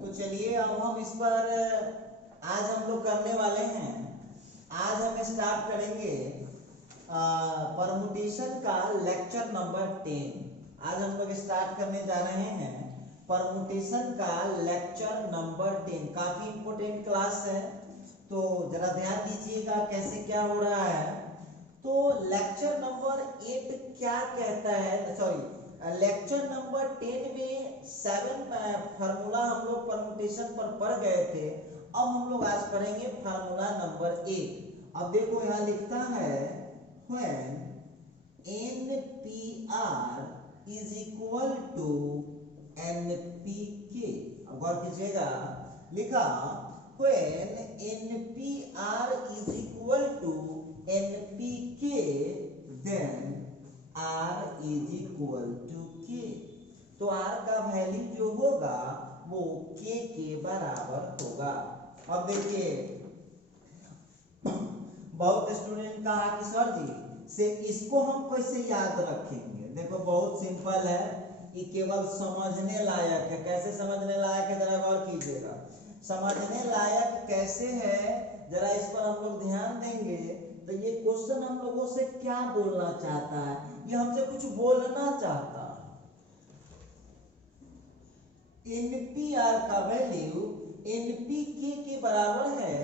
तो चलिए अब हम इस पर आज हम लोग करने वाले हैं। आज हम स्टार्ट करेंगे परमुटेशन का लेक्चर नंबर 10। आज हम लोग स्टार्ट करने जा रहे हैं परमुटेशन का लेक्चर नंबर 10। काफी इंपॉर्टेंट क्लास है, तो जरा ध्यान दीजिएगा कैसे क्या हो रहा है। तो लेक्चर नंबर 8 क्या कहता है, सॉरी लेक्चर नंबर 10 में 7 फार्मूला हम लोग परमुटेशन पर पढ़ गए थे। अब हम लोग आज पढ़ेंगे फार्मूला नंबर 8। अब देखो यहाँ लिखता है when NPR is equal to NPK। अब गौर कीजिएगा, लिखा when NPR is equal to NPK then R is equal to K। तो R का वैल्यू जो होगा वो K के बराबर होगा। अब देखिए बहुत स्टूडेंट कहा कि सर जी से इसको हम कैसे याद रखेंगे। देखो बहुत सिंपल है, ये केवल समझने लायक है। कैसे समझने लायक है जरा गौर कीजिएगा। समझने लायक कैसे है जरा इस पर हम लोग ध्यान देंगे। तो ये क्वेश्चन हम लोगों से क्या बोलना चाहता है, ये हमसे कुछ बोलना चाहता है। NPR का वैल्यू NPK के बराबर है,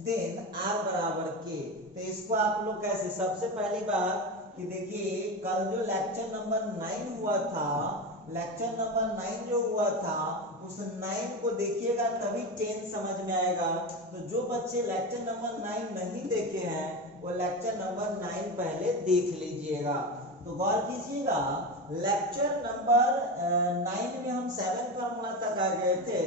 देन R बराबर K। तो इसको आप लोग कैसे, सबसे पहली बात कि देखिए कल जो लेक्चर नंबर 9 हुआ था, लेक्चर नंबर 9 जो हुआ था उस 9 को देखिएगा तभी 10 समझ में आएगा। तो जो बच्चे लेक्चर नंबर 9 नहीं देखे हैं वो लेक्चर नंबर 9 पहले देख लीजिएगा। तो गौर कीजिएगा लेक्चर नंबर 9 में हम 7 फार्मूला तक आ गए थे।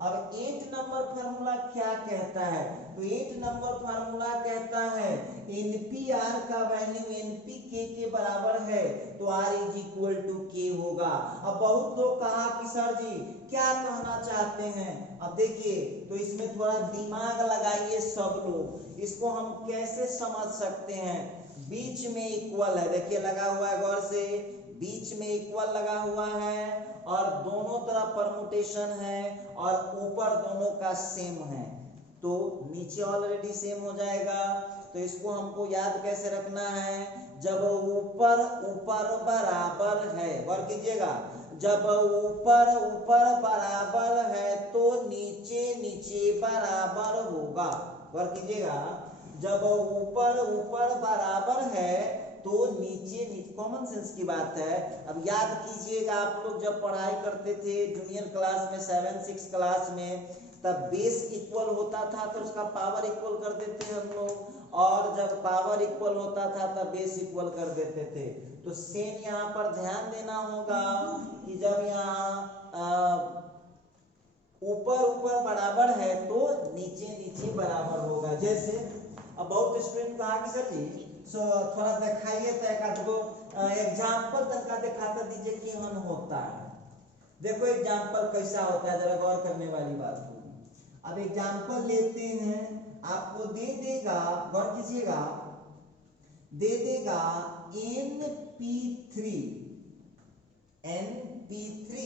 अब 8 नंबर फार्मूला क्या कहता है, तो 8 नंबर फार्मूला कहता है NPR का वैल्यू NPK के बराबर है तो R is equal to K होगा। अब बहुत लोग कहा कि सर जी क्या कहना चाहते हैं। अब देखिए तो इसमें थोड़ा दिमाग लगाइए सब लोग, इसको हम कैसे समझ सकते हैं। बीच में इक्वल है, देखिए लगा हुआ है, गौर से बीच में इक्वल लगा हुआ है और दोनों तरफ परमुटेशन है और ऊपर दोनों का सेम है, तो नीचे ऑलरेडी सेम हो जाएगा। तो इसको हमको याद कैसे रखना है, जब ऊपर ऊपर बराबर है, गौर कीजिएगा, जब ऊपर ऊपर बराबर है तो नीचे नीचे बराबर होगा। गौर कीजिएगा, जब ऊपर ऊपर बराबर है तो नीचे नीचे, कॉमन सेंस की बात है। अब याद कीजिएगा आप लोग जब पढ़ाई करते थे जूनियर क्लास में 7-6 क्लास में, तब बेस इक्वल होता था तो उसका पावर इक्वल कर देते हम लोग, और जब पावर इक्वल होता था तब बेस इक्वल कर देते थे। तो सेम यहाँ पर ध्यान देना होगा कि जब यहाँ ऊपर ऊपर बराबर है तो नीचे नीचे बराबर होगा। जैसे अब बहुत स्टूडेंट कहा कि सर जी थोड़ा दिखाइए तो एक आध गो एग्जाम्पल तक का दिखाता दीजिए कि हन होता है। देखो एग्जाम्पल कैसा होता है जरा गौर करने वाली बात होगी। अब एग्जाम्पल लेते हैं, आपको दे देगा, गौर कीजिएगा, दे देगा NP3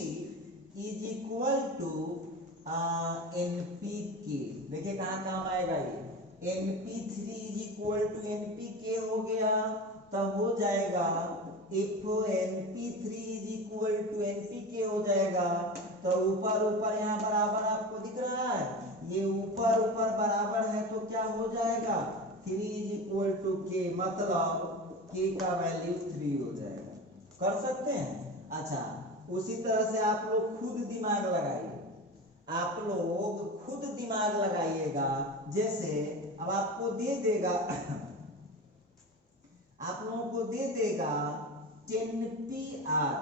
is equal to NPK। देखिए कहाँ काम आएगा ये, NP3 is equal to NPK हो गया, तब हो जाएगा if NP3 is equal to NPK हो जाएगा। तो ऊपर ऊपर यहाँ बराबर आपको दिख रहा है, ये ऊपर ऊपर बराबर है तो क्या हो जाएगा 3 इज इक्वल टू K, मतलब K का वैल्यू 3 हो जाएगा। कर सकते हैं। अच्छा उसी तरह से आप लोग खुद दिमाग लगाइए, आप लोग खुद दिमाग लगाइएगा। जैसे अब आपको दे देगा आप लोगों को दे देगा 10PR।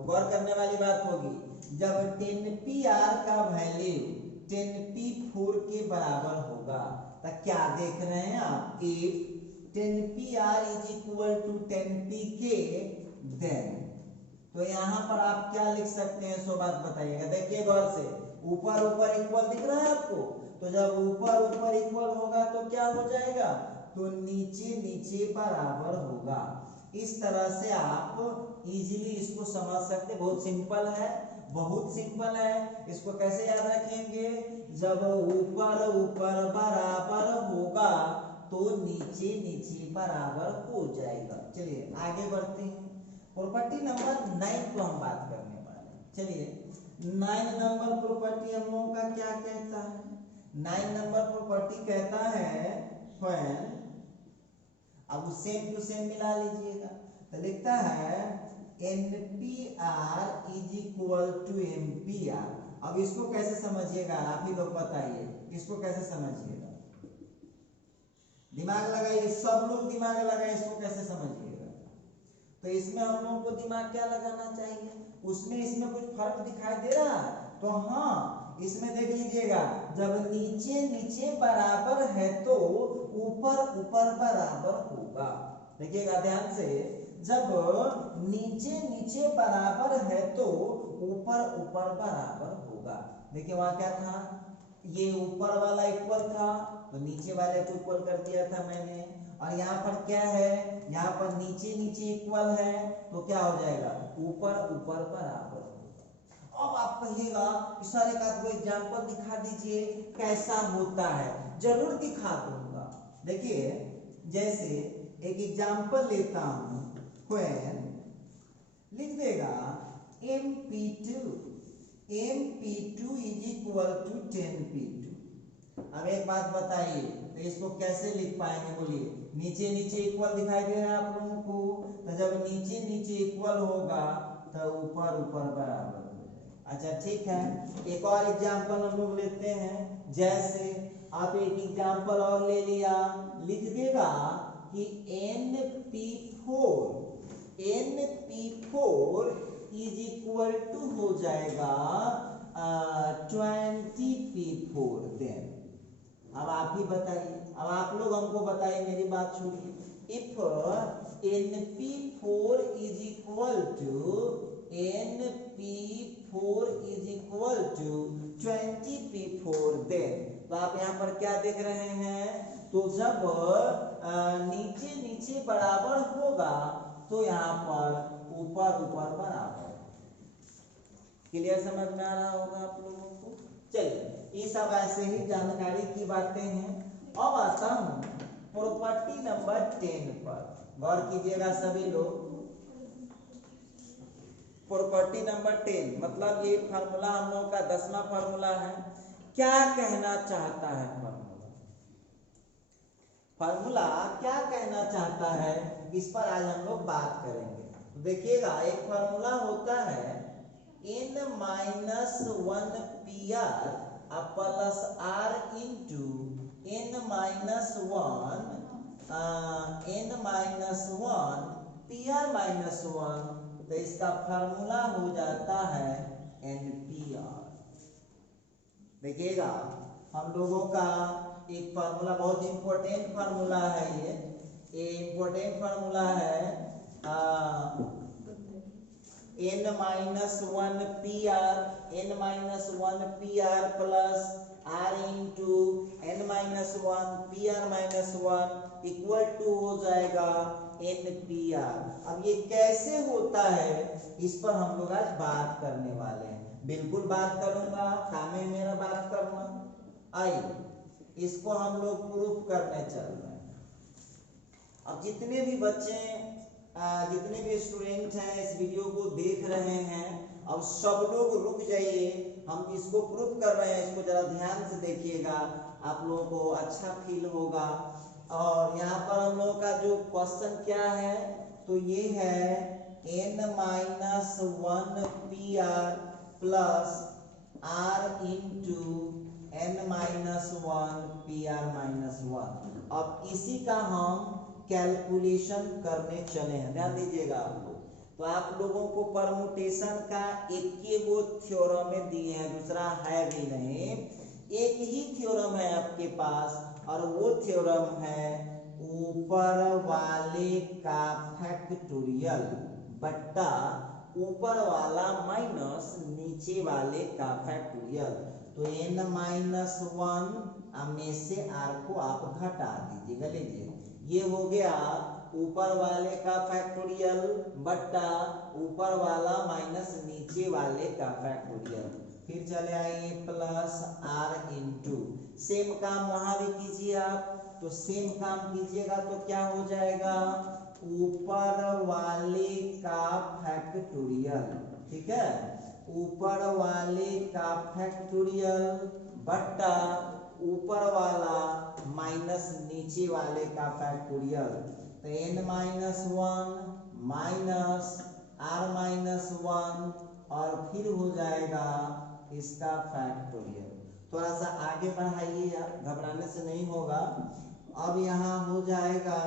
गौर करने वाली बात होगी, जब 10PR का वैल्यू 10P4 के बराबर होगा तो क्या देख रहे हैं आप, if 10PR is equal to 10PK then, तो यहाँ पर आप क्या लिख सकते हैं सो बात बताइएगा। देखिए गौर से, ऊपर ऊपर इक्वल दिख रहा है आपको, तो जब ऊपर ऊपर इक्वल होगा तो क्या हो जाएगा, तो नीचे नीचे बराबर होगा। इस तरह से आप इजीली इसको समझ सकते, बहुत सिंपल है, बहुत सिंपल है। इसको कैसे याद रखें जब ऊपर ऊपर बराबर होगा तो नीचे नीचे बराबर हो जाएगा। चलिए आगे बढ़ते हैं। प्रॉपर्टी नंबर 9 को हम बात करने वाले हैं। चलिए 9 नंबर प्रॉपर्टी हम लोगों का क्या कहता है? 9 नंबर प्रॉपर्टी कहता है व्हेन, अब सेम टू सेम मिला लीजिएगा, तो लिखता है NPR is equal to MPR। अब इसको कैसे समझिएगा आप ही लोग बताइए, इसको कैसे समझिएगा? दिमाग लगाइए, सब लोग दिमाग लगाइए, इसको कैसे समझिएगा? तो इसमें हम लोगों को दिमाग क्या लगाना चाहिए? उसमें इसमें कुछ फर्क दिखाई दे रहा है? तो हाँ, इसमें देख लीजिएगा, जब नीचे नीचे बराबर है तो ऊपर ऊपर बराबर होगा। देखिएगा ध्यान से, जब नीचे नीचे बराबर है तो ऊपर ऊपर बराबर होगा। देखिए वहां क्या था, ये ऊपर वाला इक्वल था तो नीचे वाले को इक्वल कर दिया था मैंने, और यहाँ पर क्या है, यहाँ पर नीचे नीचे इक्वल है तो क्या हो जाएगा, ऊपर ऊपर बराबर होगा। अब आप कहिएगा सर एक आध को एग्जाम्पल दिखा दीजिए कैसा होता है। जरूर दिखा दूंगा। देखिए जैसे एक एग्जाम्पल लेता हूं, व्हेन लिख देगा MP2 is equal to 10P2। अब एक बात बताइए, तो इसको कैसे लिख पाएंगे बोलिए? नीचे नीचे इक्वल दिखाई दे रहा है आप लोगों को, तो जब नीचे नीचे इक्वल होगा तो ऊपर ऊपर बराबर हो जाएगा। अच्छा ठीक है, एक और एग्जांपल हम लोग लेते हैं। जैसे आप एक एग्जांपल और ले लिया, लिख देगा कि NP4 इज इक्वल टू हो जाएगा 20P4। देन अब आप ही बताइए, अब आप लोग हमको बताइए, मेरी बात सुनिए। If NP4 is equal to 20P4, then तो आप यहाँ पर क्या देख रहे हैं, तो जब नीचे नीचे बराबर होगा तो यहाँ पर ऊपर ऊपर बराबर। क्लियर समझ में आ रहा होगा आप लोगों को? चलिए ये सब ऐसे ही जानकारी की बातें हैं। अब आता हूं प्रॉपर्टी नंबर 10 पर, गौर कीजिएगा सभी लोग। प्रॉपर्टी नंबर 10 मतलब ये फार्मूला हम लोग का 10वां फार्मूला है। क्या कहना चाहता है फार्मूला क्या कहना चाहता है, इस पर आज हम लोग बात करेंगे। तो देखिएगा एक फार्मूला होता है n-1 PR plus R into n-1 PR minus 1, तो इसका फार्मूला हो जाता है NPR। देखिएगा हम लोगों का एक फार्मूला, बहुत इंपॉर्टेंट फार्मूला है, ये इंपॉर्टेंट फार्मूला है n-1 PR plus R into n-1 PR minus 1 equal to हो जाएगा NPR। अब ये कैसे होता है, इस पर हम लोग आज बात करने वाले हैं। बिल्कुल बात करूंगा, काम है मेरा बात करना। आइए इसको हम लोग प्रूफ करने चल रहे हैं। अब जितने भी बच्चे जितने भी स्टूडेंट हैं इस वीडियो को देख रहे हैं, अब सब लोग रुक जाइए, हम इसको प्रूफ कर रहे हैं, इसको जरा ध्यान से देखिएगा, आप लोगों को अच्छा फील होगा। और यहाँ पर हम लोगों का जो क्वेश्चन क्या है, तो ये है n-1 PR plus R into n-1 PR minus 1। अब इसी का हम कैलकुलेशन करने चले हैं, ध्यान दीजिएगा आप लोग। तो आप लोगों को परमुटेशन का एक वो थ्योरम में दिए हैं, दूसरा है भी नहीं, एक ही थ्योरम है आपके पास, और वो थ्योरम है ऊपर वाले का फैक्टोरियल बट्टा ऊपर वाला माइनस नीचे वाले का फैक्टोरियल। तो n-1 में से r को आप घटा दीजिएगा, लीजिए ये हो गया ऊपर वाले का फैक्टोरियल बट्टा ऊपर वाला माइनस नीचे वाले का फैक्टोरियल। फिर चले आइए प्लस आर इंटू, सेम काम वहां भी कीजिए आप, तो सेम काम कीजिएगा तो क्या हो जाएगा, ऊपर वाले का फैक्टोरियल, ठीक है, ऊपर वाले का फैक्टोरियल बट्टा ऊपर वाला माइनस नीचे वाले का फैक्टोरियल, तो n minus one minus R minus one और फिर हो जाएगा इसका फैक्टोरियल। थोड़ा सा आगे बढ़ाइए आप, घबराने से नहीं होगा। अब यहाँ हो जाएगा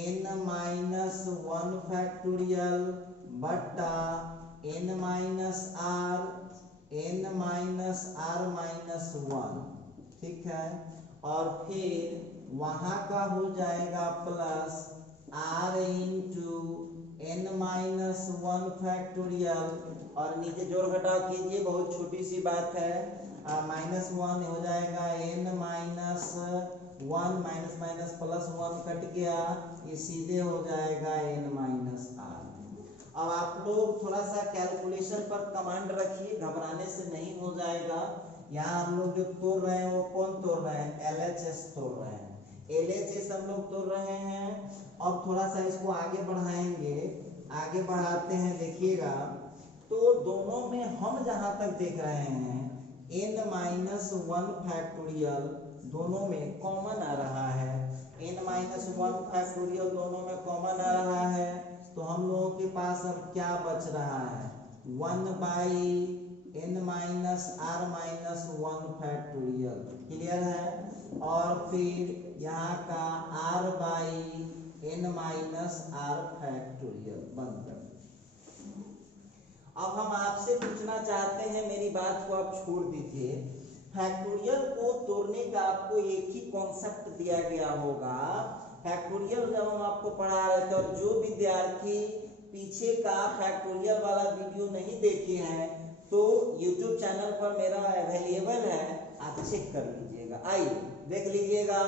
n माइनस वन फैक्टोरियल बट्टा n minus R minus one, ठीक है, और फिर वहां का हो जाएगा plus R into n minus one factorial और नीचे जोड़ घटाव कीजिए, बहुत छोटी सी बात है, माइनस वन हो जाएगा n minus one minus minus plus one cut गया, ये सीधे हो जाएगा n माइनस आर। अब आप लोग थोड़ा सा कैलकुलेशन पर कमांड रखिए, घबराने से नहीं हो जाएगा। यहाँ हम लोग जो तोड़ रहे हैं वो कौन तोड़ रहे हैं, LHS तोड़ रहे हैं, LHS हम लोग तोड़ रहे हैं। अब थोड़ा सा इसको आगे बढ़ाएंगे, आगे बढ़ाते हैं, देखिएगा तो दोनों में हम जहां तक देख रहे हैं n माइनस वन फैक्टोरियल दोनों में कॉमन आ रहा है, n माइनस वन फैक्टोरियल दोनों में कॉमन आ रहा है, तो हम लोगों के पास अब क्या बच रहा है, one by n minus R minus one factorial, clear है, और फिर यहाँ का r by n minus R factorial बंद कर। अब हम आपसे पूछना चाहते हैं, मेरी बात को आप छोड़ दीजिए, फैक्टोरियल को तोड़ने का आपको एक ही कॉन्सेप्ट दिया गया होगा। फैक्टोरियल जब हम आपको पढ़ा रहे थे और जो विद्यार्थी पीछे का फैक्टोरियल वाला वीडियो नहीं देखे हैं तो YouTube चैनल पर मेरा अवेलेबल है, आप चेक कर लीजिएगा, आइए देख लीजिएगा।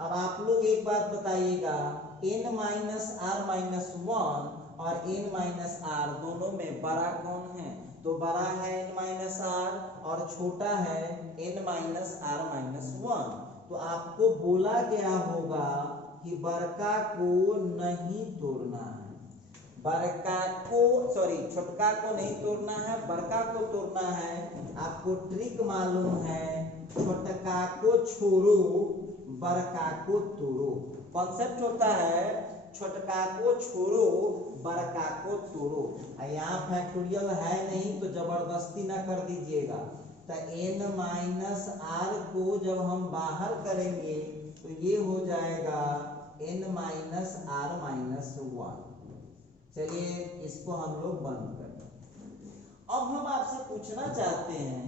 अब आप लोग एक बात बताइएगा, n minus R minus one और n माइनस आर दोनों में बड़ा कौन है, तो बड़ा है n माइनस आर और छोटा है n minus R minus one. तो आपको बोला गया होगा कि बड़का को नहीं तोड़ना है, बड़का को सॉरी छोटका को नहीं तोड़ना है, बड़का को तोड़ना है। आपको ट्रिक मालूम है, छोटका को छोड़ो बड़का को तोड़ो, कॉन्सेप्ट होता है छोटका को छोड़ो बड़का को तोड़ो। यहाँ फैक्टोरियल है नहीं तो जबरदस्ती ना कर दीजिएगा, तो n माइनस आर को जब हम बाहर करेंगे तो ये हो जाएगा n minus R minus one. चलिए इसको हम लोग बंद करें। अब हम आपसे पूछना चाहते हैं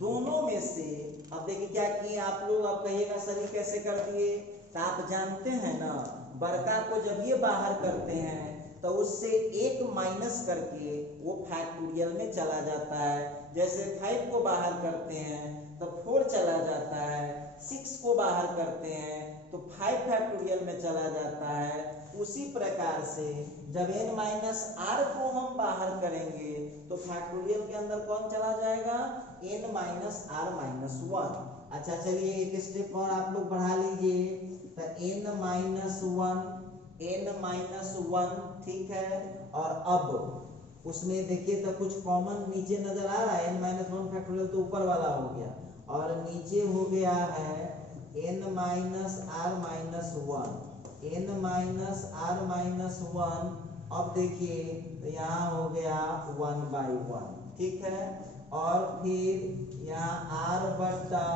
दोनों में से, अब देखिए क्या किए आप लोग, अब कहिएगा सर कैसे कर दिए, तो आप जानते हैं ना बड़का को जब ये बाहर करते हैं तो उससे एक माइनस करके वो फैक्टोरियल में चला जाता है। जैसे 5 को बाहर करते हैं तो 4 चला जाता है, 6 को बाहर करते हैं तो 5 फैक्टोरियल में चला जाता है। उसी प्रकार से जब n माइनस आर को हम बाहर करेंगे तो फैक्टोरियल के अंदर कौन चला जाएगा, n minus R minus one. अच्छा चलिए एक स्टेप और आप लोग बढ़ा लीजिए, तो n माइनस वन, ठीक है, और अब उसमें देखिए तो कुछ कॉमन नीचे नजर आ रहा है, n माइनस वन फैक्टोरियल तो ऊपर वाला हो गया और नीचे हो गया है n minus R minus one, n minus R minus one. अब देखिए तो यहाँ हो गया वन बाई वन, ठीक है, और फिर यहाँ r बटा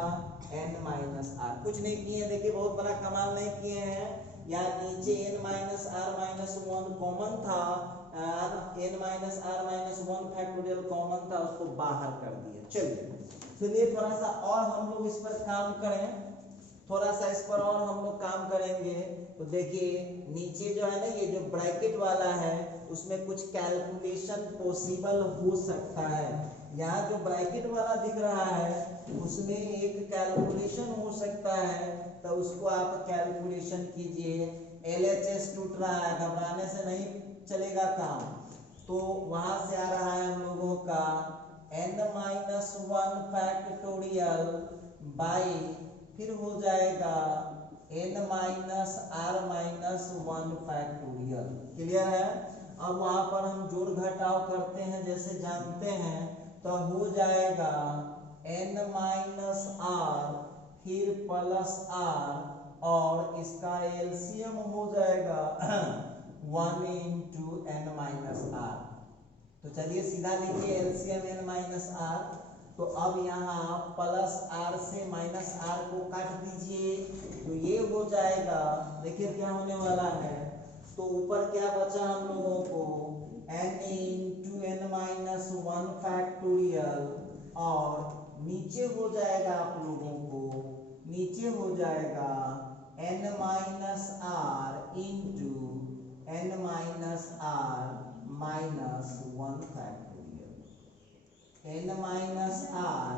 n माइनस आर, कुछ नहीं किए, देखिए बहुत बड़ा कमाल नहीं किए हैं। यहाँ नीचे n minus R minus one common था, n minus R minus one factorial common था, उसको बाहर कर दिया। चलिए थोड़ा सा और हम लोग इस पर काम करें, थोड़ा सा इस पर और हम लोग काम करेंगे। तो देखिए नीचे जो है ना ये जो ब्रैकेट वाला है उसमें कुछ कैलकुलेशन पॉसिबल हो सकता है। यहाँ जो ब्रैकेट वाला दिख रहा है उसमें एक कैलकुलेशन हो सकता है, तो उसको आप कैलकुलेशन कीजिए। LHS टूट रहा है, घबराने से नहीं चलेगा काम। तो वहां से आ रहा है हम लोगों का n minus one factorial by फिर हो जाएगा n minus R minus one factorial. Clear है। अब वहां पर हम जोड़ घटाव करते हैं जैसे जानते हैं, तो हो जाएगा n माइनस आर फिर प्लस आर और इसका एलसीएम हो जाएगा 1 इंटू एन माइनस आर। तो चलिए सीधा लिखिए एलसीएम एन माइनस आर। तो अब यहाँ प्लस आर से माइनस आर को काट दीजिए, तो ये हो जाएगा, देखिए क्या होने वाला है। तो ऊपर क्या बचा हम लोगों को n into N minus one factorial और नीचे हो जाएगा आप लोगों को, नीचे हो जाएगा n minus R into n minus R minus one factorial, n minus R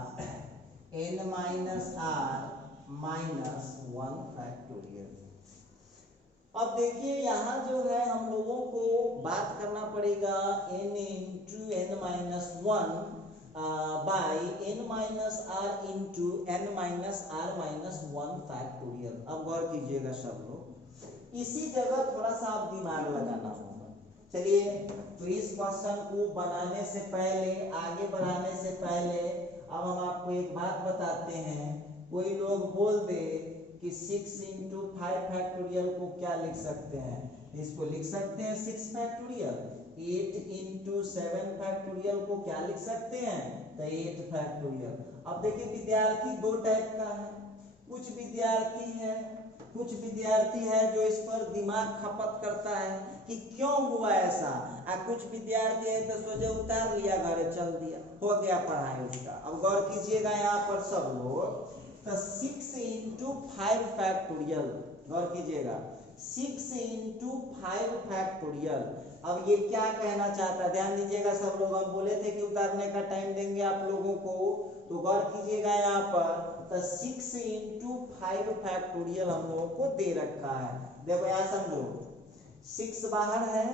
minus one factorial. अब देखिए यहाँ जो है हम लोगों को बात करना पड़ेगा n into N minus one by n minus R into N minus R minus one factorial. अब गौर कीजिएगा सब लोग, इसी जगह थोड़ा सा आप दिमाग लगाना होगा। चलिए, तो इस क्वेश्चन को बनाने से पहले, आगे बढ़ाने से पहले अब हम आपको एक बात बताते हैं। कोई लोग बोल दे कि 6 इंटू 5 फैक्टोरियल को क्या लिख सकते हैं, इसको लिख सकते हैं 6 फैक्टोरियल। 8 इंटू 7 फैक्टोरियल को क्या लिख सकते हैं, तो 8 फैक्टोरियल। अब देखिए विद्यार्थी दो टाइप का है, कुछ विद्यार्थी है जो इस पर दिमाग खपत करता है कि क्यों हुआ ऐसा, और कुछ विद्यार्थी है तो सोचे उतार लिया घरे चल दिया, हो गया पढ़ाई उसका। अब गौर कीजिएगा यहाँ पर सब लोग, तो 6 इंटू 5 फैक्टोरियल, गौर कीजिएगा 6 इंटू 5 फैक्टोरियल। अब ये क्या कहना चाहता है, ध्यान दीजिएगा सब लोग। हम बोले थे कि उतारने का टाइम देंगे आप लोगों को, तो गौर कीजिएगा यहाँ पर, तो 6 इंटू 5 फैक्टोरियल हम लोगों को दे रखा है। देखो यहाँ समझो, 6 बाहर है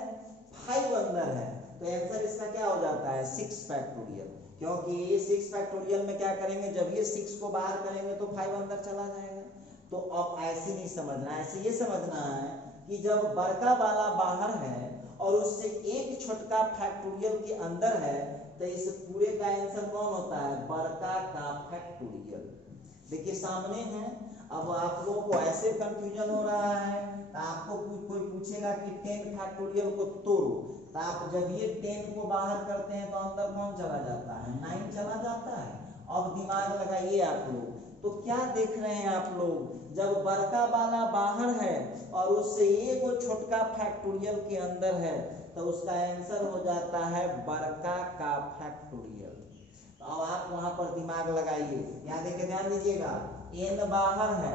5 अंदर है, तो आंसर इसका क्या हो जाता है 6 फैक्टोरियल। क्योंकि 6 फैक्टोरियल में क्या करेंगे, जब ये 6 को बाहर करेंगे तो 5 अंदर चला जाएगा। तो अब ऐसे नहीं समझना, ऐसे ये समझना है कि जब बड़का वाला बाहर है और उससे एक छोटका फैक्टोरियल के अंदर है, तो इस पूरे का आंसर कौन होता है, बड़का का फैक्टोरियल। देखिए सामने है। अब आप लोगों को ऐसे कंफ्यूजन हो रहा है, तो आपको कोई पूछेगा कि 10 फैक्टोरियल को तोड़ो, तो आप जब ये 10 को बाहर करते हैं तो अंदर कौन चला जाता है, 9 चला जाता है। अब दिमाग लगाइए आप लोग, तो क्या देख रहे हैं आप लोग, जब बड़का वाला बाहर है और उससे एक छोटका फैक्टोरियल के अंदर है, तो उसका आंसर हो जाता है बड़का का फैक्टोरियल। तो अब आप वहां पर दिमाग लगाइए, यहाँ देखिए ध्यान दीजिएगा, n बाहर है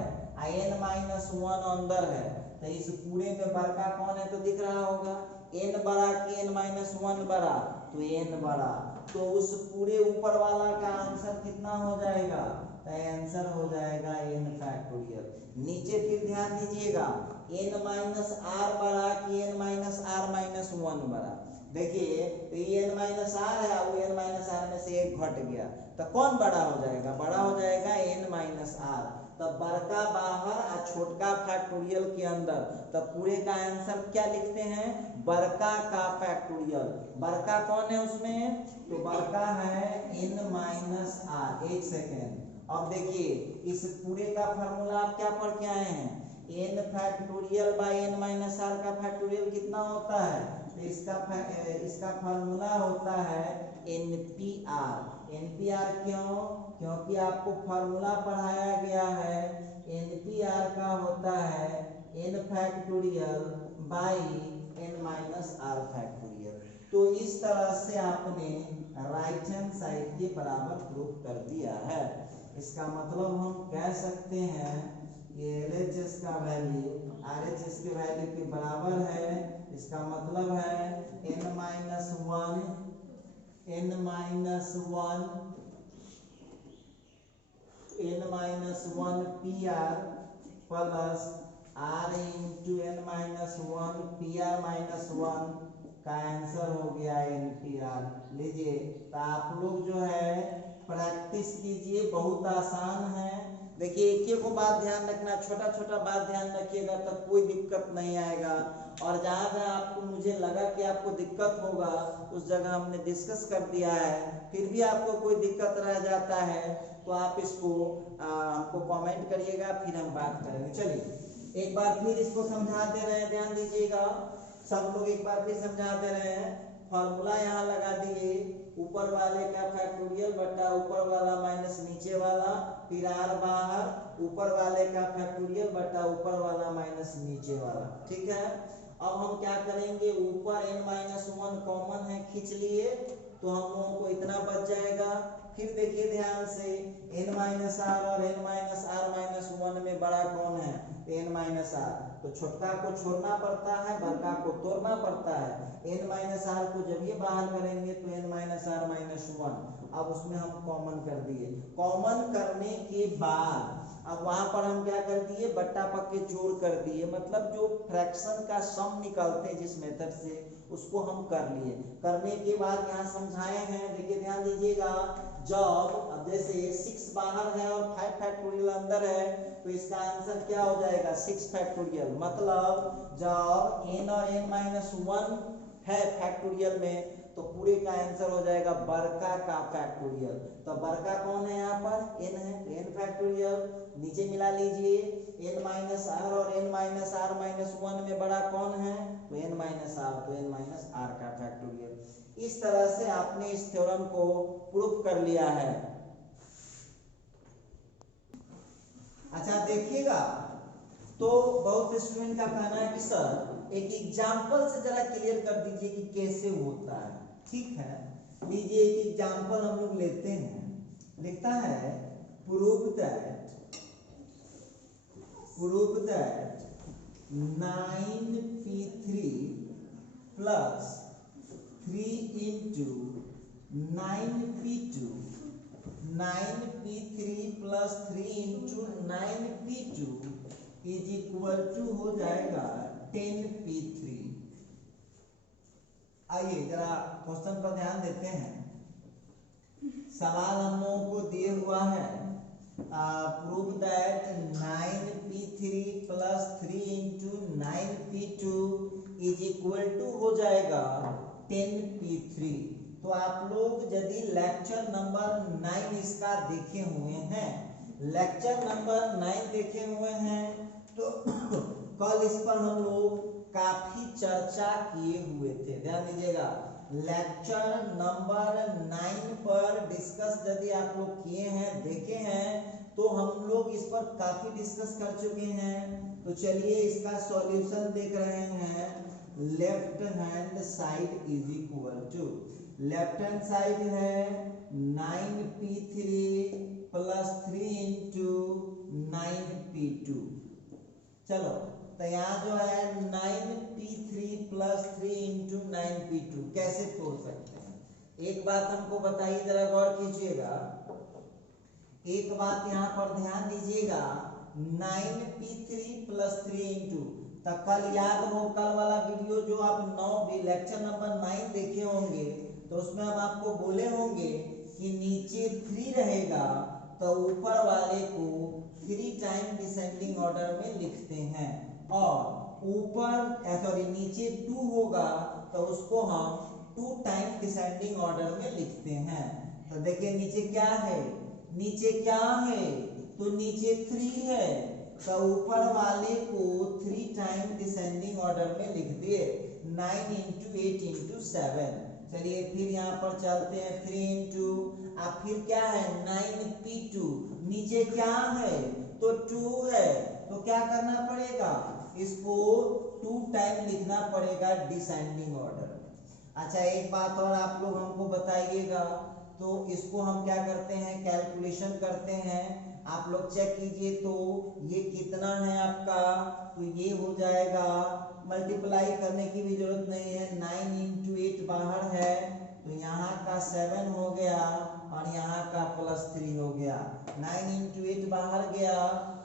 n माइनस वन अंदर है, तो इस पूरे में बड़का कौन है तो दिख रहा होगा, n बड़ा कि n माइनस वन बड़ा, तो n बड़ा। तो उस पूरे ऊपर वाला का आंसर कितना हो जाएगा, तो आंसर हो जाएगा n फैक्टोरियल। नीचे फिर ध्यान दीजिएगा, n माइनस आर बड़ा कि n minus R minus one बड़ा। देखिए तो ये n माइनस आर है, वो n माइनस आर में से एक घट गया, तो कौन बड़ा हो जाएगा, बड़ा हो जाएगा n माइनस आर। तब बड़का बाहर और छोटका फैक्टोरियल के अंदर, तब पूरे का आंसर क्या लिखते हैं, बड़का का फैक्टोरियल। बड़का कौन है उसमें, तो बड़का है n माइनस आर। एक सेकेंड, अब देखिए इस पूरे का फार्मूला आप क्या पढ़ के आए हैं, n factorial by n minus R का फैक्टोरियल कितना होता है, तो इसका फार्मूला होता है NPR। NPR क्यों, क्योंकि आपको फार्मूला पढ़ाया गया है, NPR का होता है n factorial by n minus R factorial. तो इस तरह से आपने राइट हैंड साइड के बराबर प्रूफ कर दिया है। इसका मतलब हम कह सकते हैं कि LHS का वैल्यू RHS के वैल्यू के बराबर है। इसका मतलब है n minus one PR plus R into n minus one PR minus one का आंसर हो गया NPR। लीजिए, तो आप लोग जो है प्रैक्टिस कीजिए, बहुत आसान है। देखिए, एक एक को बात ध्यान रखना, छोटा छोटा बात ध्यान रखिएगा तब कोई दिक्कत नहीं आएगा। और जहाँ जहाँ आपको मुझे लगा कि आपको दिक्कत होगा उस जगह हमने डिस्कस कर दिया है। फिर भी आपको कोई दिक्कत रह जाता है तो आप इसको हमको कमेंट करिएगा, फिर हम बात करेंगे। चलिए एक बार फिर इसको समझा दे रहे हैं, ध्यान दीजिएगा सब लोग, एक बार फिर समझा दे रहे हैं। फॉर्मूला यहाँ लगा दिए, ऊपर वाले का फैक्टोरियल बटा ऊपर वाला माइनस नीचे वाला, फिर आर बाहर, ऊपर वाले का फैक्टोरियल बटा ऊपर वाला माइनस नीचे वाला। ठीक है, अब हम क्या करेंगे, ऊपर n-1 कॉमन है, खींच लिए तो हम लोगों को इतना बच जाएगा। फिर देखिए ध्यान से, n-r और n-r-1 में बड़ा कौन है, n-r। तो छोटका को छोड़ना पड़ता है, बड़का को तोड़ना पड़ता है। n-r को जब ये बाहर करेंगे तो n-r-1, अब उसमें हम कॉमन कर दिए। कॉमन करने के बाद अब वहां पर हम क्या कर दिए, बट्टा पक्के जोड़ कर दिए, मतलब जो फ्रैक्शन का सम निकालते हैं जिस मेथड से, उसको हम कर लिए। करने के बाद यहाँ समझाए हैं, देखिए ध्यान दीजिएगा, जब अब जैसे 6 बाहर है और 5 फैक्टोरियल अंदर है तो इसका आंसर क्या हो जाएगा, 6 फैक्टोरियल। मतलब जब n और n-1 है फैक्टोरियल में तो पूरे का आंसर हो जाएगा बड़का का फैक्टोरियल। तो बड़का कौन है, यहाँ पर n है तो n फैक्टोरियल। नीचे मिला लीजिए, n-r और n-r-1 में बड़ा कौन है, तो n-r, तो n-r का फैक्टोरियल। इस तरह से आपने इस थ्योरम को प्रूफ कर लिया है। अच्छा देखिएगा, तो बहुत स्टूडेंट का कहना है कि सर एक एग्जाम्पल से जरा क्लियर कर दीजिए कि कैसे होता है। ठीक है, लीजिए एक एग्जाम्पल हम लोग लेते हैं, लिखता है prove that 9p3 plus 3 into 9p2 9p3 plus 3 into 9p2 is equal to हो जाएगा 10p3। आइए जरा क्वेश्चन पर ध्यान देते हैं। सवाल हम लोगों को दिए हुआ है, prove that 9p3 plus 3 into 9p2 is equal to हो जाएगा 10p3। तो आप लोग यदि लेक्चर नंबर 9 इसका देखे हुए हैं, लेक्चर नंबर 9 देखे हुए हैं तो कल इस पर हम लोग काफी चर्चा किए हुए थे। ध्यान दीजिएगा, लेक्चर नंबर 9 पर डिस्कस यदि आप लोग किए हैं, देखे हैं, तो हम लोग इस पर काफी डिस्कस कर चुके हैं। तो चलिए इसका सॉल्यूशन देख रहे हैं। Left hand side is equal to, left hand side है 9p3 प्लस 3 into 9p2। चलो तो यहाँ जो है 9p3 प्लस 3 into 9p2 कैसे तोड़ सकते हैं, एक बात हमको बताइए, जरा गौर कीजिएगा। एक बात यहाँ पर ध्यान दीजिएगा, 9p3 प्लस 3 into, तो कल याद हो, कल वाला वीडियो जो आप 9 लेक्चर नंबर 9 देखे होंगे तो उसमें हम आपको बोले होंगे कि नीचे 3 रहेगा तो ऊपर वाले को 3 टाइम डिसेंडिंग ऑर्डर में लिखते हैं, और ऊपर नीचे 2 होगा तो उसको हम 2 टाइम डिसेंडिंग ऑर्डर में लिखते हैं। तो देखिए नीचे क्या है, नीचे क्या है, तो नीचे 3 है तो ऊपर वाले को 3 टाइम डिसेंडिंग ऑर्डर में लिख दिए, 9 into 8 into 7। चलिए फिर यहाँ पर चलते हैं, 3 into, अब फिर क्या है 9p2, नीचे क्या है तो 2 है, तो क्या करना पड़ेगा, इसको 2 टाइम लिखना पड़ेगा डिसेंडिंग ऑर्डर में। अच्छा एक बात और आप लोग हमको बताइएगा, तो इसको हम क्या करते हैं, कैलकुलेशन करते हैं। आप लोग चेक कीजिए, तो ये कितना है आपका, तो ये हो जाएगा, मल्टीप्लाई करने की भी जरूरत नहीं है, 9 into 8 बाहर है तो यहाँ का 7 हो गया और यहाँ का +3 हो गया। 9 इंटू 8 बाहर गया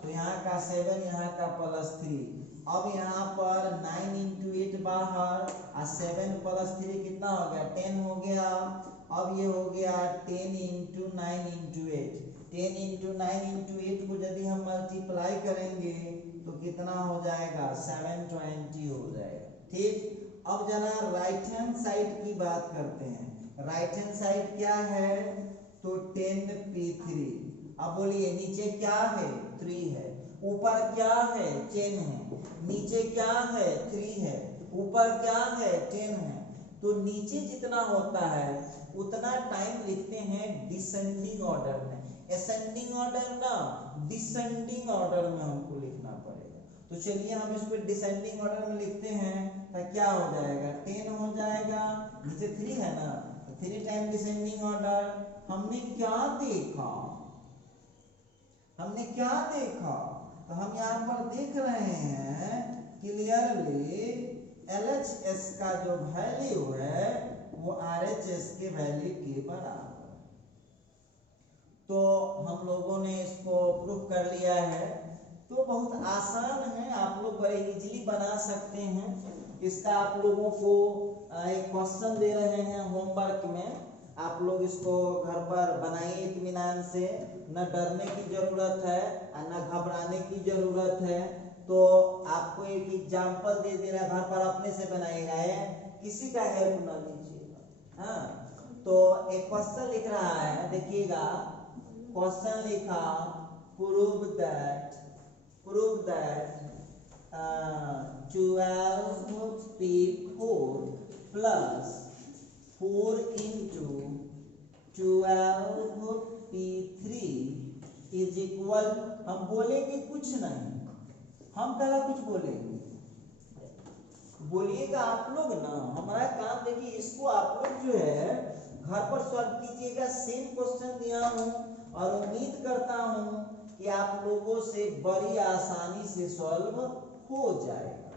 तो यहाँ का 7 यहाँ का +3। अब यहाँ पर 9 इंटू 8 बाहर और 7 +3 कितना हो गया 10 हो गया। अब ये हो गया 10 इंटू 9 इंटू 8। 10 इंटू 9 इंटू 8 को यदि हम मल्टीप्लाई करेंगे तो कितना हो जाएगा 720 हो जाएगा। ठीक, अब जना राइट हैंड साइड की बात करते हैं। राइट हैंड साइड क्या है तो 10p3। अब बोलिए नीचे क्या है 3 है, ऊपर क्या है 10 है, नीचे क्या है 3 है, ऊपर क्या है 10 है। तो नीचे जितना होता है उतना टाइम लिखते हैं डिसेंडिंग ऑर्डर में। असेंडिंग ऑर्डर ना डिसेंडिंग ऑर्डर में हमको लिखना पड़ेगा। तो चलिए हम इसको डिसेंडिंग ऑर्डर में लिखते हैं तो क्या हो जाएगा 10 हो जाएगा, नीचे 3 है ना तो 3 टाइम डिसेंडिंग ऑर्डर। हमने क्या देखा, हमने क्या देखा तो हम यहाँ पर देख रहे हैं क्लियरली LHS का जो वैल्यू है वो RHS के वैल्यू के बराबर। तो हम लोगों ने इसको प्रूफ कर लिया है। तो बहुत आसान है, आप लोग बड़े इजीली बना सकते हैं। इसका आप लोगों को एक क्वेश्चन दे रहे हैं होमवर्क में, आप लोग इसको घर पर बनाइए इत्मीनान से। न डरने की जरूरत है और न घबराने की जरूरत है। तो आपको एक एग्जाम्पल दे दे रहा है, घर पर अपने से बनाएगा, किसी का हेल्प न लीजिएगा। हाँ, तो एक क्वेश्चन लिख रहा है, देखिएगा क्वेश्चन लिखा prove that 12p4 plus 4 into 12p3 is equal। हम बोलेंगे कुछ नहीं, हम पहला कुछ बोलेंगे, बोलिएगा आप लोग ना। हमारा काम देखिए, इसको आप लोग जो है घर पर सॉल्व कीजिएगा। सेम क्वेश्चन दिया हूँ और उम्मीद करता हूँ कि आप लोगों से बड़ी आसानी से सॉल्व हो जाएगा।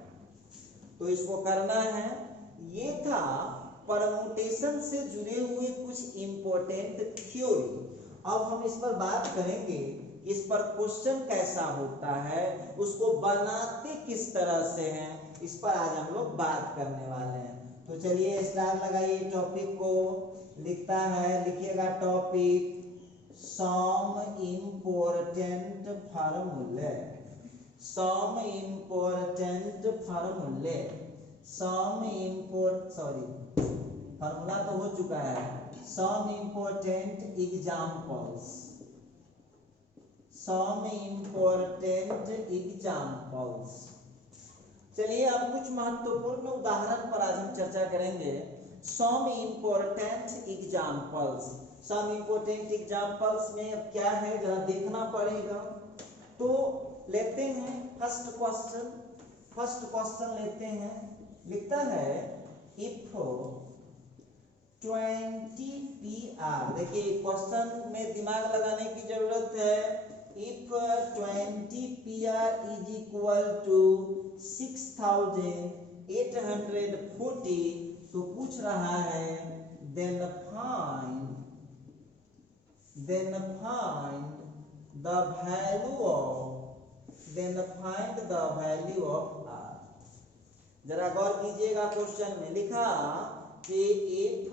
तो इसको करना है, ये था परमुटेशन से जुड़े हुए कुछ इंपॉर्टेंट थ्योरी। अब हम इस पर बात करेंगे, इस पर क्वेश्चन कैसा होता है, उसको बनाते किस तरह से हैं, इस पर आज हम लोग बात करने वाले हैं। तो चलिए स्टार लगाइए, टॉपिक को लिखता है, लिखिएगा टॉपिक सम इम्पोर्टेंट फार्मूले। सम इम्पोर्टेंट फार्मूले, फार्मूला तो हो चुका है। Some important examples, some important examples. चलिए अब कुछ महत्वपूर्ण उदाहरण पर आज हम चर्चा करेंगे। Some important examples, some important examples में अब क्या है जरा देखना पड़ेगा। तो लेते हैं फर्स्ट क्वेश्चन लेते हैं। लिखता है इफ 20pr, देखिए क्वेश्चन में दिमाग लगाने की जरूरत है। If 20pr is equal to 6840, तो पूछ रहा है then find the value of r। जरा गौर कीजिएगा, क्वेश्चन में लिखा कि if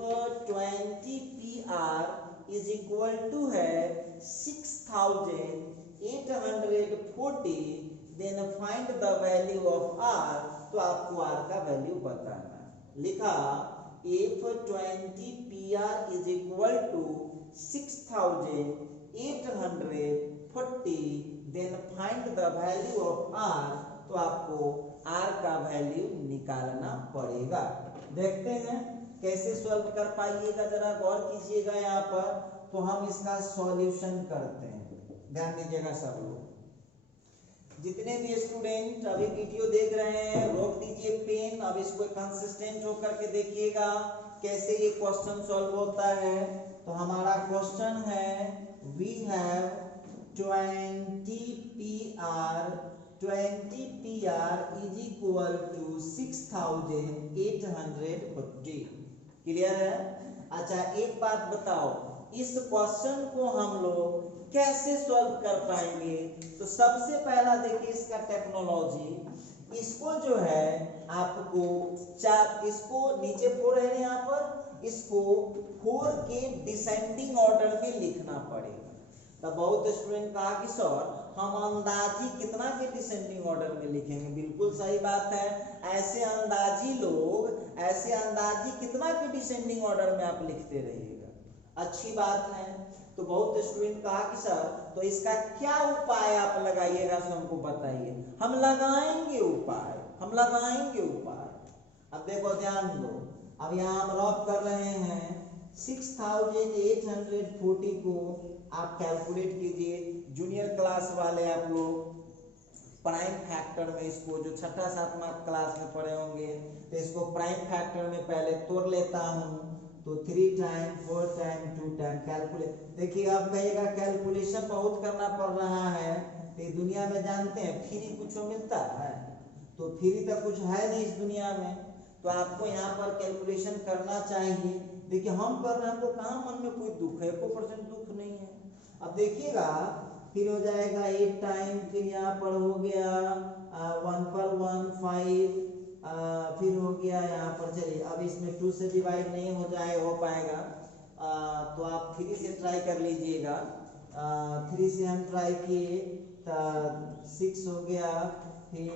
20pr is equal to है 6840, then find the value of r। तो आपको r का वैल्यू बताना है। लिखा if 20pr is equal to 6840, then find the value of r। तो आपको r का वैल्यू निकालना पड़ेगा। देखते हैं कैसे सॉल्व कर पाइएगा, जरा गौर कीजिएगा यहाँ पर। तो हम इसका सॉल्यूशन करते हैं, ध्यान दीजिएगा सब लोग। जितने भी स्टूडेंट अभी वीडियो देख रहे हैं रोक दीजिए पेन, अब इसको कंसिस्टेंट होकर के देखिएगा कैसे ये क्वेश्चन सॉल्व होता है। तो हमारा क्वेश्चन है we have 20pr is equal to 6840। Clear है? अच्छा एक बात बताओ, इस क्वेश्चन को हम लोग कैसे सॉल्व कर पाएंगे? तो सबसे पहला देखिए इसका टेक्नोलॉजी, इसको जो है आपको इसको नीचे 4 है यहाँ पर, इसको 4 के डिसेंडिंग ऑर्डर में लिखना पड़ेगा। तो बहुत स्टूडेंट कहा कि सर हम अंदाजी कितना के डिसेंडिंग ऑर्डर में लिखेंगे? बिल्कुल सही बात है, ऐसे अंदाजी लोग ऐसे अंदाजी कितना के डिसेंडिंग ऑर्डर में आप लिखते रहिएगा, अच्छी बात है। तो बहुत स्टूडेंट कहा कि सर तो इसका क्या उपाय आप लगाइएगा, सो हमको बताइए। हम लगाएंगे उपाय, हम लगाएंगे उपाय। अब देखो ध्यान दो, अब यहाँ हम रफ कर रहे हैं 6840 को आप कैलकुलेट कीजिए। जूनियर क्लास वाले आप लोग प्राइम फैक्टर में इसको, जो छठा सातवां क्लास में पढ़े होंगे, तो इसको प्राइम फैक्टर में पहले तोड़ लेता हूँ। तो 3 टाइम 4 टाइम 2 टाइम कैलकुलेट। देखिए अब कहिएगा कैलकुलेशन बहुत करना पड़ रहा है, तो दुनिया में जानते हैं फ्री कुछ मिलता है? तो फ्री तो कुछ है नहीं इस दुनिया में, तो आपको यहाँ पर कैलकुलेशन करना चाहिए। देखिए हम कर रहे हैं, हमको कहाँ मन में कोई दुख है, 1% दुख नहीं है। अब देखिएगा फिर हो जाएगा 8 टाइम, फिर यहाँ पर हो गया 1 पर 1 5, फिर हो गया यहाँ पर, चलिए अब इसमें 2 से डिवाइड नहीं हो पाएगा, तो आप 3 से ट्राई कर लीजिएगा। 3 से हम ट्राई किए तो 6 हो गया, फिर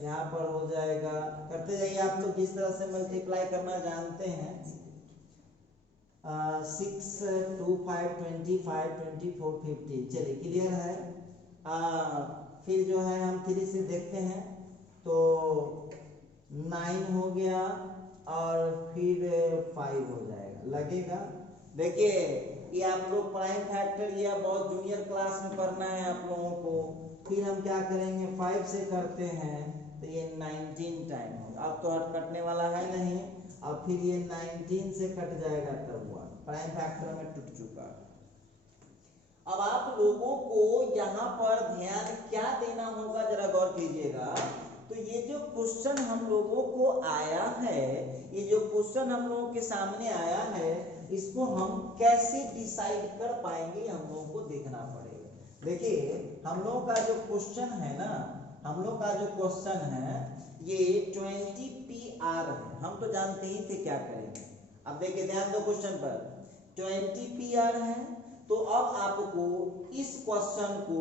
यहाँ पर हो जाएगा, करते जाइए आप तो किस तरह से मल्टीप्लाई करना जानते हैं। 6 2 5 25 24 50, चलिए क्लियर है। फिर जो है हम 3 से देखते हैं तो 9 हो गया और फिर 5 हो जाएगा, लगेगा। देखिए ये आप लोग प्राइम फैक्टर या बहुत जूनियर क्लास में पढ़ना है आप लोगों को। फिर हम क्या करेंगे, 5 से करते हैं तो ये 19 टाइम होगा। अब तो कटने वाला है नहीं, अब फिर ये 19 से कट जाएगा तब हुआ, प्राइम फैक्टर में टूट चुका। अब आप लोगों को यहाँ पर ध्यान क्या देना होगा, जरा गौर कीजिएगा। तो ये जो क्वेश्चन हम लोगों को आया है, ये जो क्वेश्चन हम लोगों के सामने आया है, इसको हम कैसे डिसाइड कर पाएंगे, हम लोगों को देखना पड़ेगा। देखिए हम लोगों का जो क्वेश्चन है ना, हम लोग का जो क्वेश्चन है ये 20 PR है, हम तो जानते ही थे क्या करेंगे। अब देखिए ध्यान दो क्वेश्चन पर, 20 PR है, तो अब आपको इस क्वेश्चन को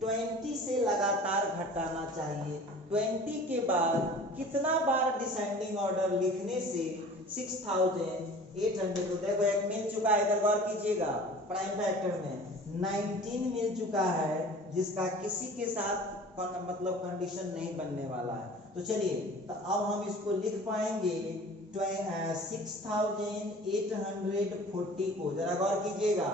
20 से लगातार घटाना चाहिए। 20 के बाद कितना बार डिसेंडिंग ऑर्डर लिखने से 6800, तो देखो एक मिल चुका है, इधर गौर कीजिएगा, प्राइम फैक्टर में 19 मिल चुका है, जिसका किसी के साथ मतलब कंडीशन नहीं बनने वाला है। तो चलिए तो अब हम इसको लिख पाएंगे 6840 को, जरा गौर कीजिएगा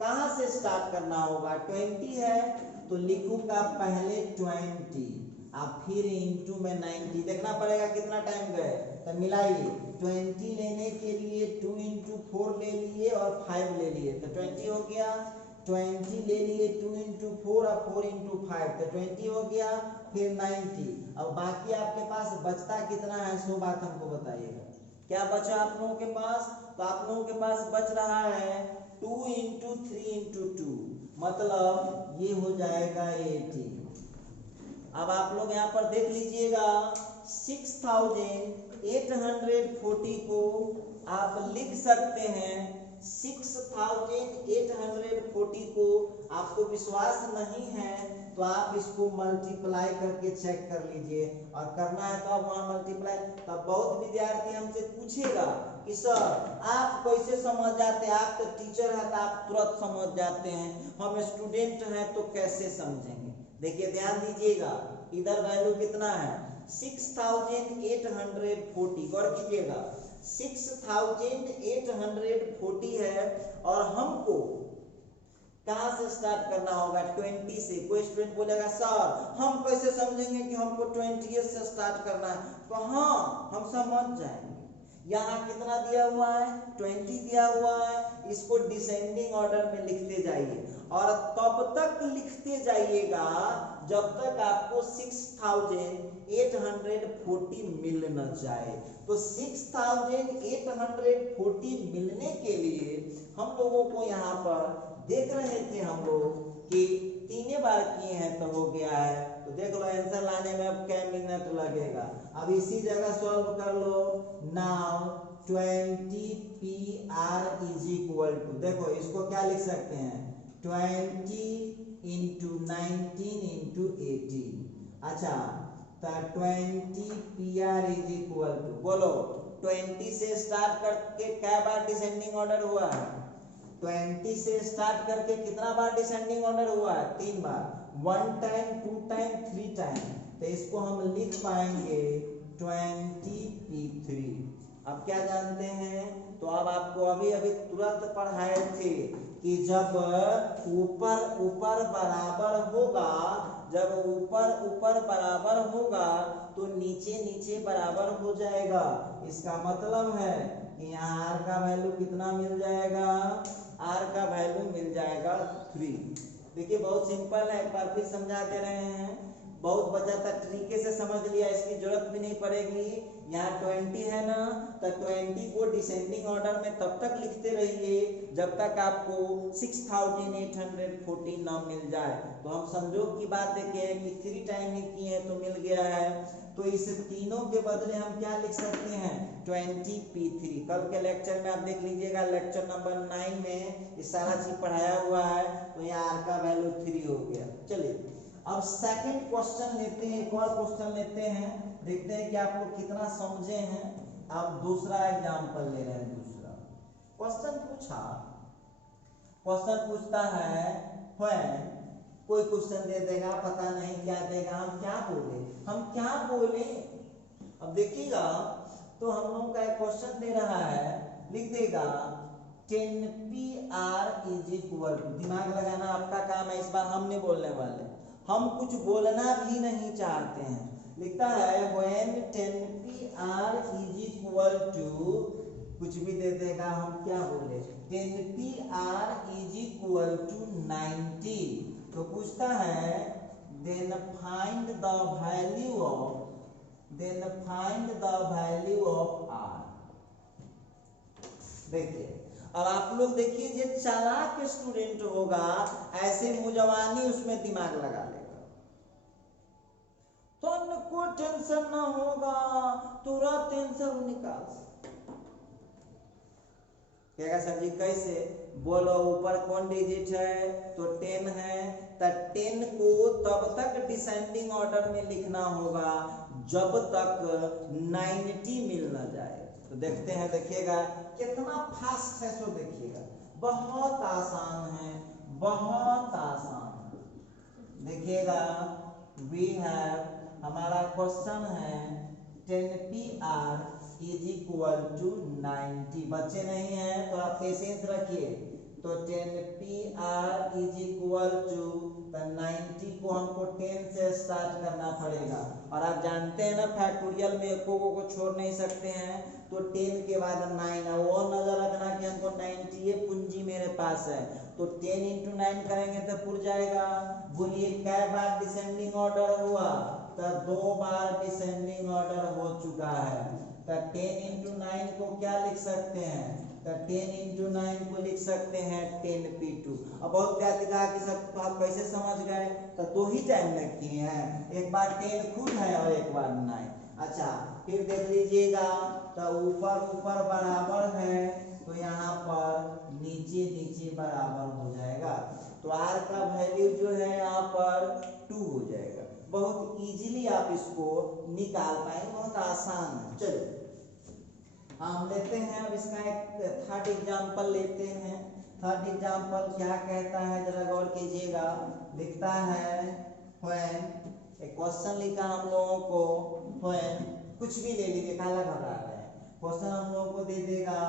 कहां से स्टार्ट करना होगा। 20 है तो लिखूंगा पहले 20, अब फिर इंटू में 90, देखना पड़ेगा कितना टाइम गए, तो मिलाइए। 20 लेने के लिए 2 इंटू 4 ले लिए और 5 ले लिए, तो 20 हो गया। 20 ले लिए 2 इंटू 4 और 4 इंटू 5, तो 20 हो गया। फिर 90, अब बाकी आपके पास बचता कितना है, सो बात हमको बताइएगा। क्या बचा आप लोगों के पास? तो आप लोगों के पास बच रहा है 2 इंटू 3 इंटू 2, मतलब ये हो जाएगा 80। अब आप लोग यहाँ पर देख लीजिएगा 6840 को आप लिख सकते हैं 6840 को। आपको विश्वास नहीं है तो आप इसको मल्टीप्लाई करके चेक कर लीजिए, और करना है तो आप वहां मल्टीप्लाई। तब बहुत विद्यार्थी हमसे पूछेगा कि सर आप कैसे समझ जाते हैं, आप तो टीचर हैं तो आप तुरंत समझ जाते हैं, हम स्टूडेंट हैं तो कैसे समझेंगे। देखिए ध्यान दीजिएगा, इधर वैल्यू कितना है 6840, गौर कीजिएगा 6840 है, और हमको कहां से स्टार्ट करना होगा, 20 से। कोई स्टूडेंट बोलेगा सर हम कैसे समझेंगे कि हमको 20 से स्टार्ट करना है, तो हाँ हम समझ जाएंगे, यहाँ कितना दिया हुआ है 20 दिया हुआ है, इसको डिसेंडिंग ऑर्डर में लिखते जाइए और तब तक लिखते जाइएगा जब तक आपको 6840 मिल न जाए। तो 6840 मिलने के लिए हम लोगों को यहाँ पर देख रहे थे हम लोग कि 3 बार किए हैं तो हो गया है। तो देख लो आंसर लाने में अब क्या मिनट लगेगा। अब इसी जगह सॉल्व कर लो। Now 20PR is equal to, देखो इसको क्या लिख सकते हैं 20 into 19 into 18। अच्छा तो 20PR इज इक्वल टू, बोलो 20 से स्टार्ट करके क्या बार डिसेंडिंग ऑर्डर हुआ है, 20 से स्टार्ट करके कितना बार डिसेंडिंग ऑर्डर हुआ है 3 बार, 1 टाइम 2 टाइम 3 टाइम। तो इसको हम लिख पाएंगे 20P3। अब क्या जानते हैं, तो अब आपको अभी अभी तुरंत पढ़ाए थे कि जब ऊपर ऊपर बराबर होगा, जब ऊपर ऊपर बराबर होगा तो नीचे नीचे बराबर हो जाएगा। इसका मतलब है कि यहाँ r का वैल्यू कितना मिल जाएगा, r का वैल्यू मिल जाएगा 3। देखिए बहुत सिंपल है, एक बार फिर समझा दे रहे हैं, बहुत बच्चा तरीके से समझ लिया, इसकी जरूरत भी नहीं पड़ेगी। यहाँ 20 है ना, तो 20 को डिसेंडिंग ऑर्डर में तब तक लिखते रहिए जब तक आपको 6840 ना मिल जाए। तो हम संजोग की बात देखें कि 3 टाइम ही किए हैं तो मिल गया है। तो इस तीनों के बदले हम क्या लिख सकते हैं 20P3। कल के लेक्चर में आप देख लीजिएगा, लेक्चर नंबर 9 में ये सारा चीज पढ़ाया हुआ है। तो यहाँ r का वैल्यू 3 हो गया। चलिए अब सेकंड क्वेश्चन लेते हैं, एक और क्वेश्चन लेते हैं, देखते हैं कि आप लोग कितना समझे हैं। अब दूसरा एग्जांपल ले रहे हैं। दूसरा क्वेश्चन पूछता है when, कोई क्वेश्चन दे देगा, पता नहीं क्या देगा, हम क्या बोले। अब देखिएगा तो हम लोगों का एक क्वेश्चन दे रहा है, लिख देगा 10PR इज इक्वल टू, दिमाग लगाना आपका काम है, इस बार हम नहीं बोलने वाले, हम कुछ बोलना भी नहीं चाहते हैं। लिखता है when 10PR is equal to, कुछ भी दे देगा, हम क्या बोले 10PR इज इक्वल टू 90। तो पूछता है then find the value of R। देखिए और आप लोग देखिए, जो चालाक स्टूडेंट होगा ऐसे मुजवानी उसमें दिमाग लगा लेगा, तो उनको टेंशन ना होगा, तुरंत आंसर निकाल कहेगा सर जी कैसे, बोलो ऊपर कौन डिजिट है, तो 10 है, तो 10 को तब तक डिसेंडिंग ऑर्डर में लिखना होगा जब तक 90 मिल ना जाए। तो देखते हैं, देखिएगा कितना फास्ट है, सो देखिएगा बहुत आसान है, बहुत आसान। देखिएगा वी हैव, हमारा क्वेश्चन है 10PR इज इक्वल टू 90। बच्चे नहीं है तो आप पेशेंस रखिए। तो 10PR इज इक्वल टू 90 को हमको 10 से स्टार्ट करना पड़ेगा, और आप जानते हैं ना फैक्टोरियल में एको को छोड़ नहीं सकते हैं। तो 10 के बाद 9 है, वो नजर रखना कि हमको 90 ये पूंजी मेरे पास है। तो 10 into 9 करेंगे तो पुर जाएगा। बोलिए कै बार डिसेंडिंग ऑर्डर हुआ, तो 2 बार डिसेंडिंग ऑर्डर हो चुका है। तो 10 into 9 को क्या लिख सकते हैं, तो 10 into 9 को लिख सकते हैं 10P2। अब बहुत क्या दिखा कि सब आप कैसे समझ गए, तो 2 ही टाइम में किए हैं, एक बार 10 खुद है और एक बार 9। अच्छा फिर देख लीजिएगा, तो ऊपर ऊपर बराबर है तो यहाँ पर नीचे नीचे बराबर हो जाएगा। तो R का वैल्यू जो है यहाँ पर 2 हो जाएगा। बहुत इजीली आप इसको निकाल पाएंगे, बहुत आसान है। चलिए हम लेते हैं अब इसका एक थर्ड एग्जांपल लेते हैं। थर्ड एग्जांपल क्या कहता है जरा गौर कीजिएगा। लिखता है when, एक क्वेश्चन लिखा हम लोगों को when, कुछ भी ले लीजिए, काला घबरा रहे हैं। क्वेश्चन हम लोगों को दे देगा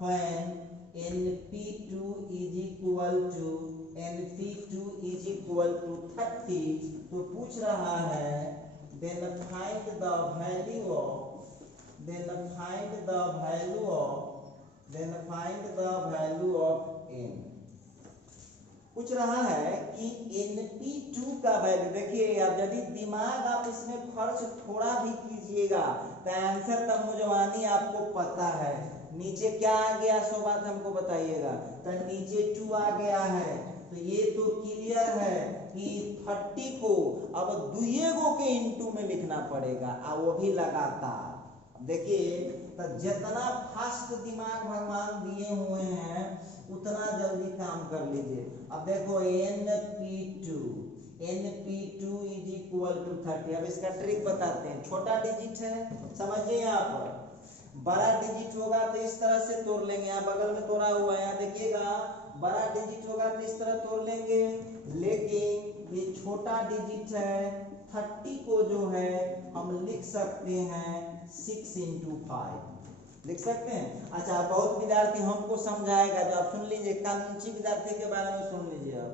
when NP2 is equal to 30। तो पूछ रहा है then find the value then find the value of n। पूछ रहा है कि np2 का वैल्यू, देखिए अब यदि दिमाग आप इसमें खर्च थोड़ा भी कीजिएगा तो आंसर का मुजवानी आपको पता है। नीचे क्या आ गया सो बात हमको बताइएगा। तो नीचे 2 आ गया है, तो ये तो क्लियर है कि 30 को अब दुए गो के इनटू में लिखना पड़ेगा, और वो भी लगातार। देखिए तो जितना फास्ट दिमाग भगवान दिए हुए हैं उतना जल्दी काम कर लीजिए। अब देखो np2 इज इक्वल टू 30। अब इसका ट्रिक बताते हैं। छोटा डिजिट है, समझिए यहाँ पर, बड़ा डिजिट होगा तो इस तरह से तोड़ लेंगे। यहाँ बगल में तोड़ा हुआ है, यहाँ देखिएगा बड़ा डिजिट होगा तो इस तरह तोड़ लेंगे, लेकिन ये छोटा डिजिट है 30 को जो है हम लिख सकते हैं 6 × 5 लिख सकते हैं। अच्छा, बहुत विद्यार्थी हमको समझाएगा, तो आप सुन लीजिए, कानूनची विद्यार्थी के बारे में सुन लीजिए। अब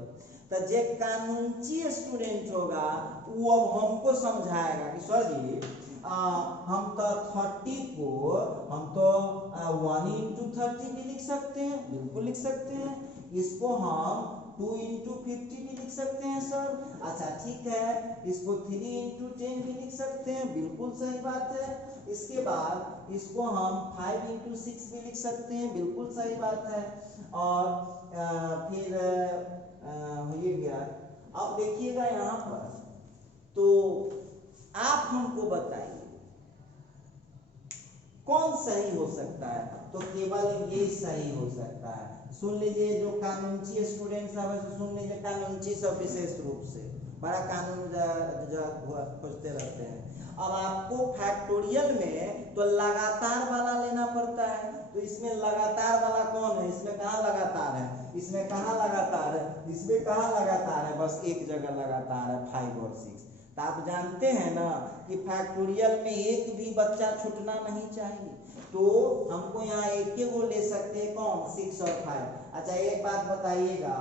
तो जे कानूनची स्टूडेंट होगा वो अब हमको समझाएगा कि सर जी हम तो 30 को हम तो 1 × 30 भी लिख सकते हैं, बिल्कुल लिख सकते हैं। इसको हम 2 × 50 भी लिख सकते हैं सर। अच्छा ठीक है, इसको 3 × 10 भी लिख सकते हैं, बिल्कुल सही बात है। इसके बाद इसको हम 5 × 6 भी लिख सकते हैं, बिल्कुल सही बात है। और फिर ये गया। अब देखिएगा यहाँ पर, तो आप हमको बताइए कौन सही हो सकता है। तो केवल ये सही हो सकता है। सुन लीजिए, जो कानूनची स्टूडेंट्स है वैसे सुन लीजिए, कानूनची सब विशेष रूप से बड़ा कानून खोजते रहते हैं। अब आपको फैक्टोरियल में तो लगातार वाला लेना पड़ता है, तो इसमें लगातार वाला कौन है, इसमें कहाँ लगातार है, इसमें कहाँ लगातार है, इसमें कहाँ लगातार है, बस एक जगह लगातार है 5 और 6। तो आप जानते हैं ना कि फैक्टोरियल में एक भी बच्चा छूटना नहीं चाहिए, तो हमको यहाँ एक को ले सकते हैं, कौन, 6 और 5। अच्छा एक बात बताइएगा,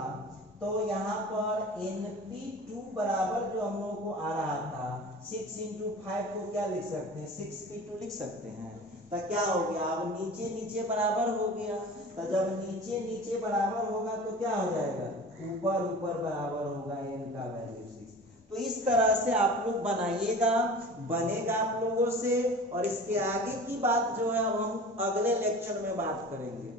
तो यहाँ पर np2 बराबर जो हम लोगों को आ रहा था 6 × 5 को क्या लिख सकते हैं, 6p2 लिख सकते हैं। तो क्या हो गया, अब नीचे नीचे बराबर हो गया। तो जब नीचे नीचे बराबर होगा तो क्या हो जाएगा, ऊपर ऊपर बराबर होगा n का वैल्यू 6। तो इस तरह से आप लोग बनाइएगा, बनेगा आप लोगों से। और इसके आगे की बात जो है अब हम अगले लेक्चर में बात करेंगे।